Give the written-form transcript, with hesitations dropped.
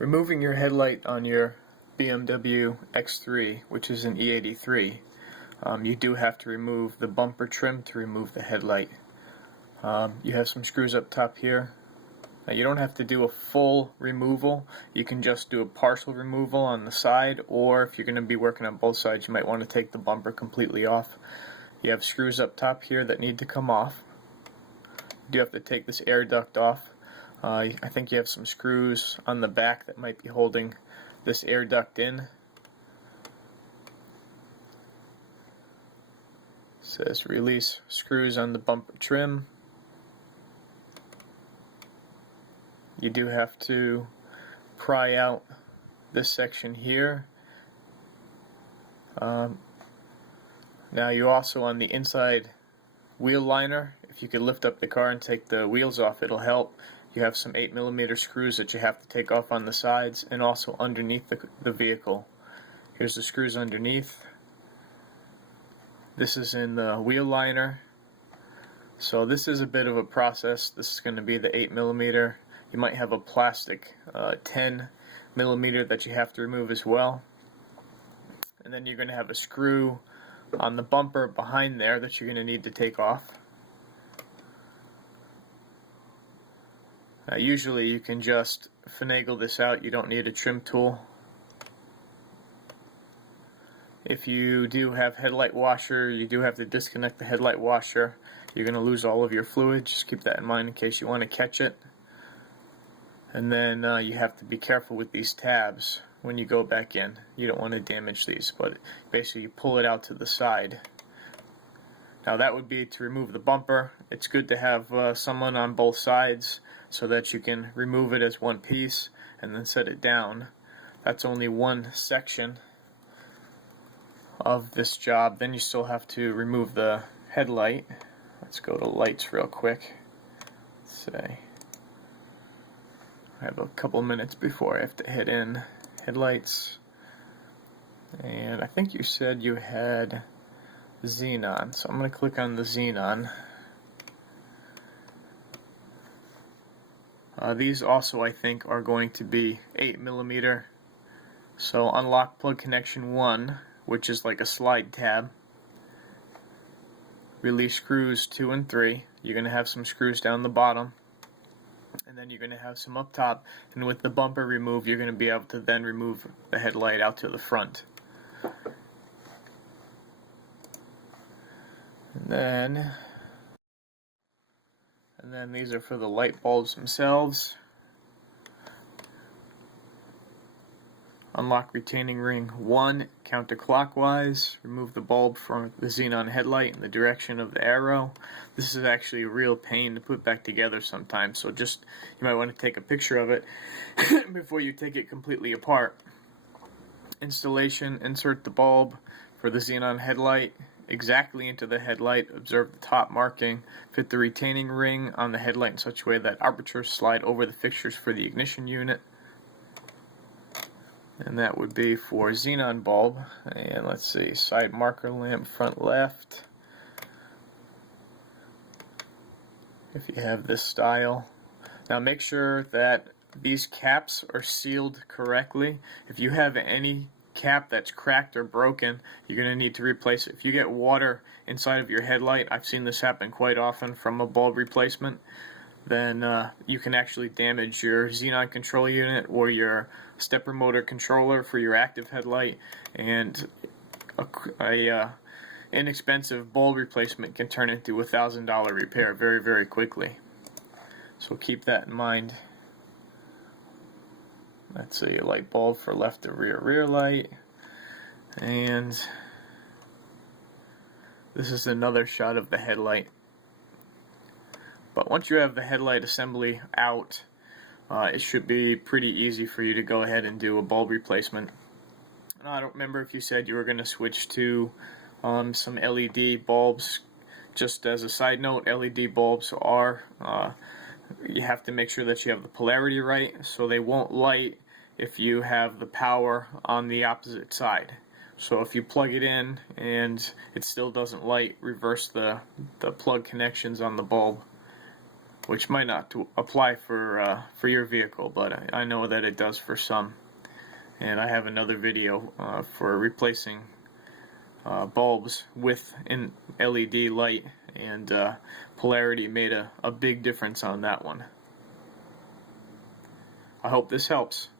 Removing your headlight on your BMW X3, which is an E83, you do have to remove the bumper trim to remove the headlight. You have some screws up top here. Now you don't have to do a full removal, you can just do a partial removal on the side, or if you're going to be working on both sides you might want to take the bumper completely off. You have screws up top here that need to come off. You do have to take this air duct off. I think you have some screws on the back that might be holding this air duct in. It says release screws on the bumper trim. You do have to pry out this section here. Now you also, on the inside wheel liner, if you could lift up the car and take the wheels off, it'll help. You have some 8mm screws that you have to take off on the sides and also underneath the vehicle. Here's the screws underneath. This is in the wheel liner. So this is a bit of a process. This is going to be the 8mm. You might have a plastic 10mm that you have to remove as well. And then you're going to have a screw on the bumper behind there that you're going to need to take off. Usually you can just finagle this out, you don't need a trim tool. If you do have headlight washer, you do have to disconnect the headlight washer. You're going to lose all of your fluid, just keep that in mind in case you want to catch it. And then you have to be careful with these tabs when you go back in. You don't want to damage these, but basically you pull it out to the side. Now that would be to remove the bumper. It's good to have someone on both sides so that you can remove it as one piece and then set it down. That's only one section of this job. Then you still have to remove the headlight. Let's go to lights real quick. Let's say I have a couple minutes before I have to hit in headlights. And I think you said you had xenon, so I'm going to click on the xenon. These also, I think, are going to be 8mm. So unlock plug connection 1, which is like a slide tab. Release screws 2 and 3. You're going to have some screws down the bottom, and then you're going to have some up top. And with the bumper removed, you're going to be able to then remove the headlight out to the front. And then these are for the light bulbs themselves. Unlock retaining ring 1 counterclockwise. Remove the bulb from the xenon headlight in the direction of the arrow. This is actually a real pain to put back together sometimes, so just you might want to take a picture of it before you take it completely apart. Installation: insert the bulb for the xenon headlight exactly into the headlight. Observe the top marking. Fit the retaining ring on the headlight in such a way that apertures slide over the fixtures for the ignition unit. And that would be for xenon bulb. And let's see, side marker lamp, front left. If you have this style. Now make sure that these caps are sealed correctly. If you have any cap that's cracked or broken, you're going to need to replace it. If you get water inside of your headlight, I've seen this happen quite often from a bulb replacement, then you can actually damage your xenon control unit or your stepper motor controller for your active headlight, and a inexpensive bulb replacement can turn into a $1,000 repair very, very quickly. So keep that in mind. That's a light bulb for left to rear light. And this is another shot of the headlight. But once you have the headlight assembly out, it should be pretty easy for you to go ahead and do a bulb replacement. And I don't remember if you said you were going to switch to some LED bulbs. Just as a side note, LED bulbs are you have to make sure that you have the polarity right, so they won't light if you have the power on the opposite side. So if you plug it in and it still doesn't light, reverse the plug connections on the bulb. which might not apply for your vehicle, but I know that it does for some. And I have another video for replacing bulbs with an LED light, and polarity made a big difference on that one. I hope this helps.